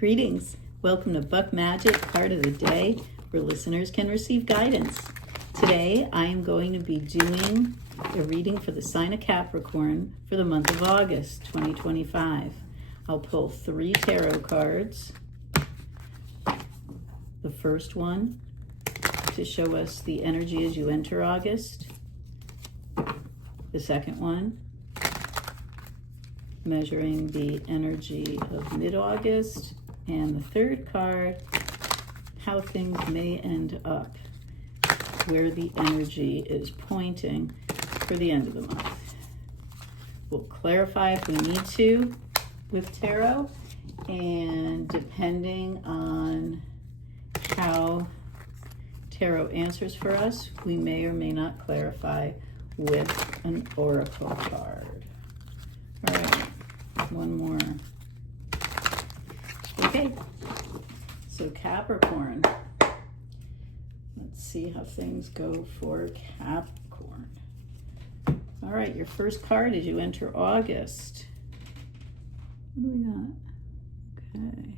Greetings. Welcome to Buck Magic Card of the Day, where listeners can receive guidance. Today, I am going to be doing a reading for the sign of Capricorn for the month of August 2025. I'll pull 3 tarot cards. The first one to show us the energy as you enter August. The second one measuring the energy of mid-August. And the third card, how things may end up, where the energy is pointing for the end of the month. We'll clarify if we need to with tarot, and depending on how tarot answers for us, we may or may not clarify with an oracle card. All right, one more. Okay, so Capricorn. Let's see how things go for Capricorn. All right, your first card as you enter August. What do we got? Okay.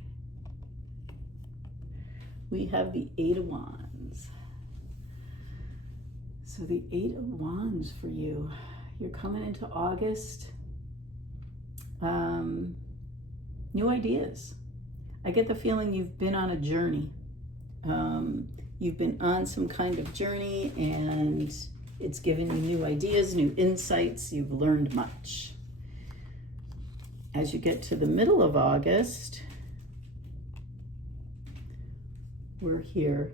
We have the 8 of Wands. So the 8 of Wands for you. You're coming into August. New ideas. I get the feeling you've been on a journey. You've been on some kind of journey, and it's given you new ideas, new insights. You've learned much. As you get to the middle of August, we're here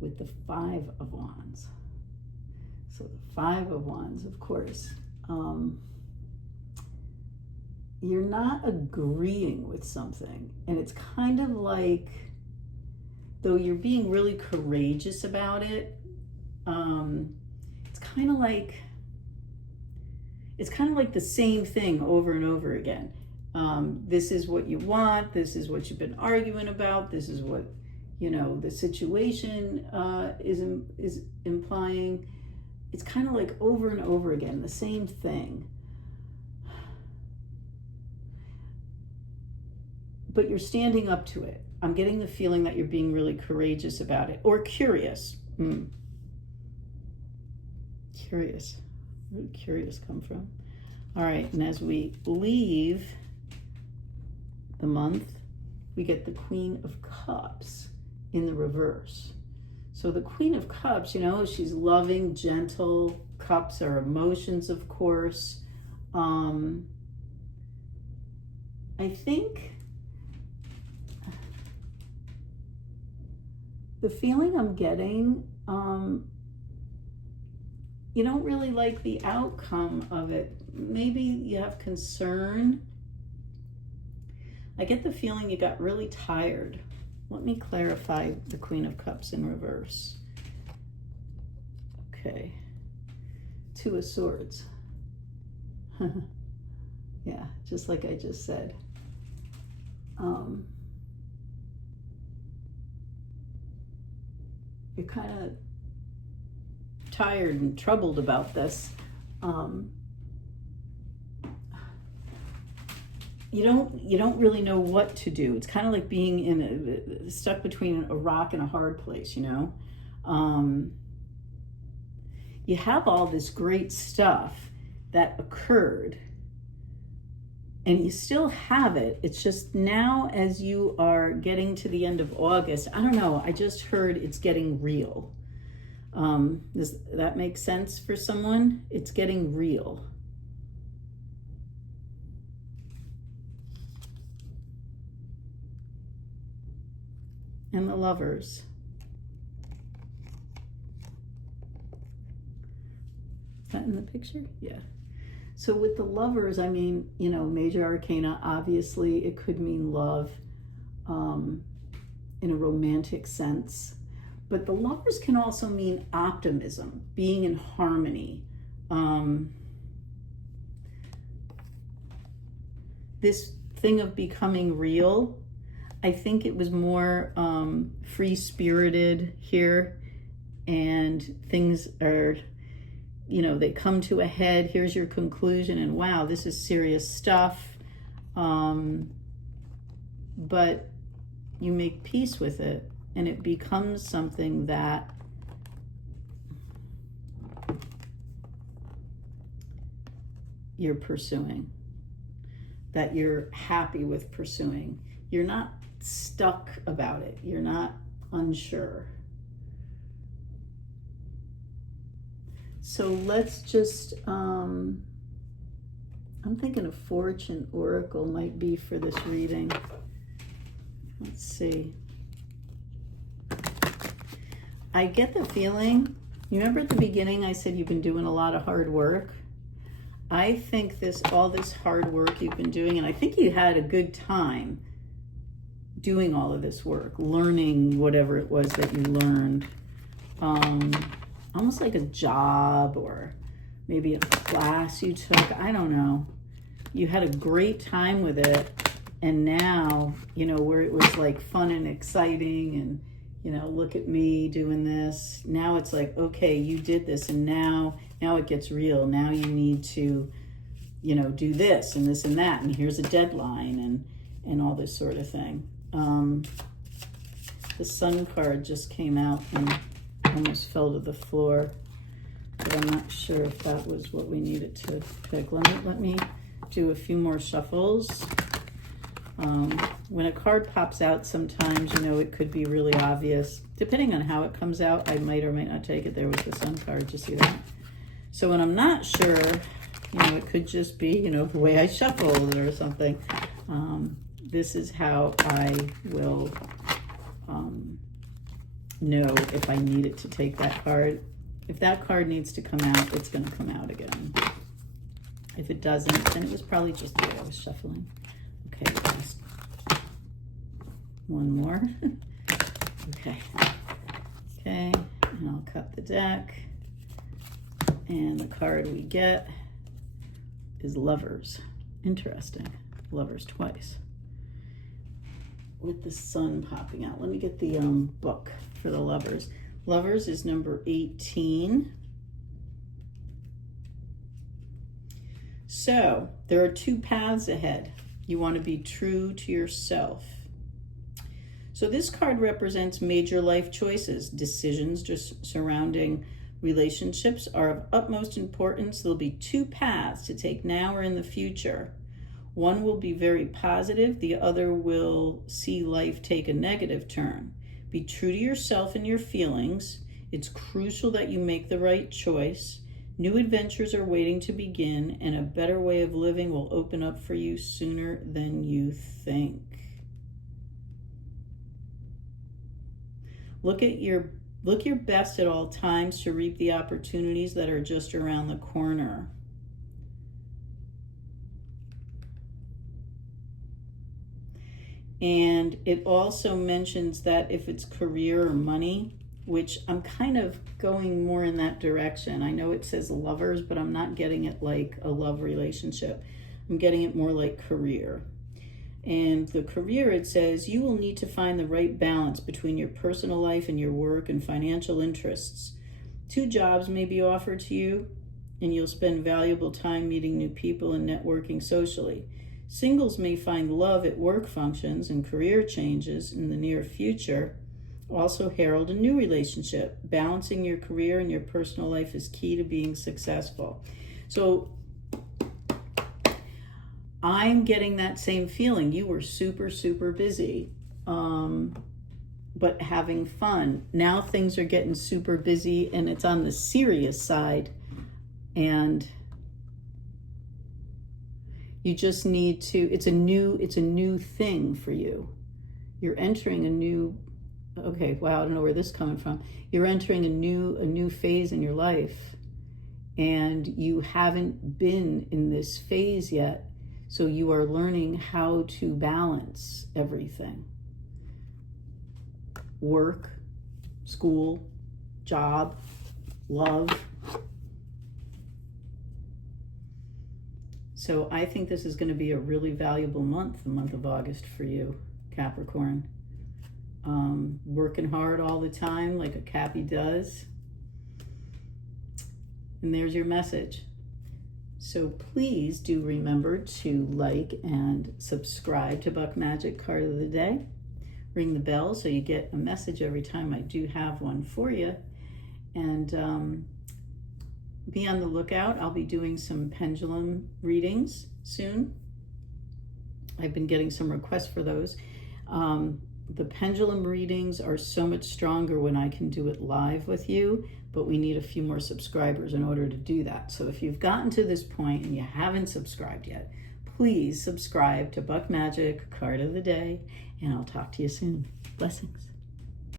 with the 5 of Wands. So the 5 of Wands, of course, you're not agreeing with something, and it's kind of like, though you're being really courageous about it, it's kind of like the same thing over and over again. This is what you want, this is what you've been arguing about, this is what, you know, the situation is implying. It's kind of like over and over again, the same thing. But you're standing up to it. I'm getting the feeling that you're being really courageous about it, or curious. Curious. Where did curious come from? All right, and as we leave the month, we get the Queen of Cups in the reverse. So the Queen of Cups, you know, she's loving, gentle. Cups are emotions, of course. I think the feeling I'm getting, you don't really like the outcome of it. Maybe you have concern. I get the feeling you got really tired. Let me clarify the Queen of Cups in reverse. Okay. 2 of Swords. Yeah, just like I just said. You're kind of tired and troubled about this. You don't really know what to do. It's kind of like being stuck between a rock and a hard place, you know. You have all this great stuff that occurred, and you still have it. It's just now, as you are getting to the end of August, I don't know, I just heard it's getting real. Does that make sense for someone? It's getting real. And the Lovers. Is that in the picture? Yeah. So with the Lovers, I mean, you know, major arcana, obviously it could mean love in a romantic sense. But the Lovers can also mean optimism, being in harmony. This thing of becoming real, I think it was more free-spirited here, and things are, you know, they come to a head. Here's your conclusion, and wow, this is serious stuff. but you make peace with it, and it becomes something that you're pursuing, that you're happy with pursuing. You're not stuck about it. You're not unsure. So let's just, I'm thinking a fortune oracle might be for this reading. Let's see. I get the feeling, you remember at the beginning I said you've been doing a lot of hard work? I think all this hard work you've been doing, and I think you had a good time doing all of this work, learning whatever it was that you learned. Almost like a job or maybe a class you took. I don't know. You had a great time with it. And now, you know, where it was like fun and exciting and, you know, look at me doing this. Now it's like, okay, you did this, and now it gets real. Now you need to, you know, do this and this and that, and here's a deadline and all this sort of thing. The Sun card just came out and almost fell to the floor, but I'm not sure if that was what we needed to pick. Let me do a few more shuffles. When a card pops out, sometimes, you know, it could be really obvious. Depending on how it comes out, I might or might not take it. There was the Sun card, just see that? So when I'm not sure, you know, it could just be, you know, the way I shuffled or something. This is how I will know if I needed to take that card. If that card needs to come out, it's going to come out again. If it doesn't, then it was probably just the way I was shuffling. Okay, just one more. Okay, and I'll cut the deck. And the card we get is Lovers. Interesting. Lovers twice. With the Sun popping out. Let me get the book for the Lovers. Lovers is number 18. So there are two paths ahead. You want to be true to yourself. So this card represents major life choices. Decisions just surrounding relationships are of utmost importance. There'll be two paths to take now or in the future. One will be very positive. The other will see life take a negative turn. Be true to yourself and your feelings. It's crucial that you make the right choice. New adventures are waiting to begin, and a better way of living will open up for you sooner than you think. Look your best at all times to reap the opportunities that are just around the corner. And it also mentions that if it's career or money, which I'm kind of going more in that direction. I know it says lovers, but I'm not getting it like a love relationship. I'm getting it more like career. And the career, it says, you will need to find the right balance between your personal life and your work and financial interests. Two jobs may be offered to you, and you'll spend valuable time meeting new people and networking socially. Singles may find love at work functions, and career changes in the near future also herald a new relationship. Balancing your career and your personal life is key to being successful. So I'm getting that same feeling. You were super, super busy, but having fun. Now things are getting super busy, and it's on the serious side, and you just need to, it's a new thing for you. You're entering a new, okay, wow, I don't know where this is coming from. You're entering a new phase in your life, and you haven't been in this phase yet. So you are learning how to balance everything. Work, school, job, love. So I think this is going to be a really valuable month, the month of August for you, Capricorn. Working hard all the time like a Cappy does. And there's your message. So please do remember to like and subscribe to Buck Magic Card of the Day. Ring the bell so you get a message every time I do have one for you. And be on the lookout. I'll be doing some pendulum readings soon. I've been getting some requests for those. The pendulum readings are so much stronger when I can do it live with you, but we need a few more subscribers in order to do that. So if you've gotten to this point and you haven't subscribed yet, please subscribe to Buck Magic Card of the Day, and I'll talk to you soon. Blessings.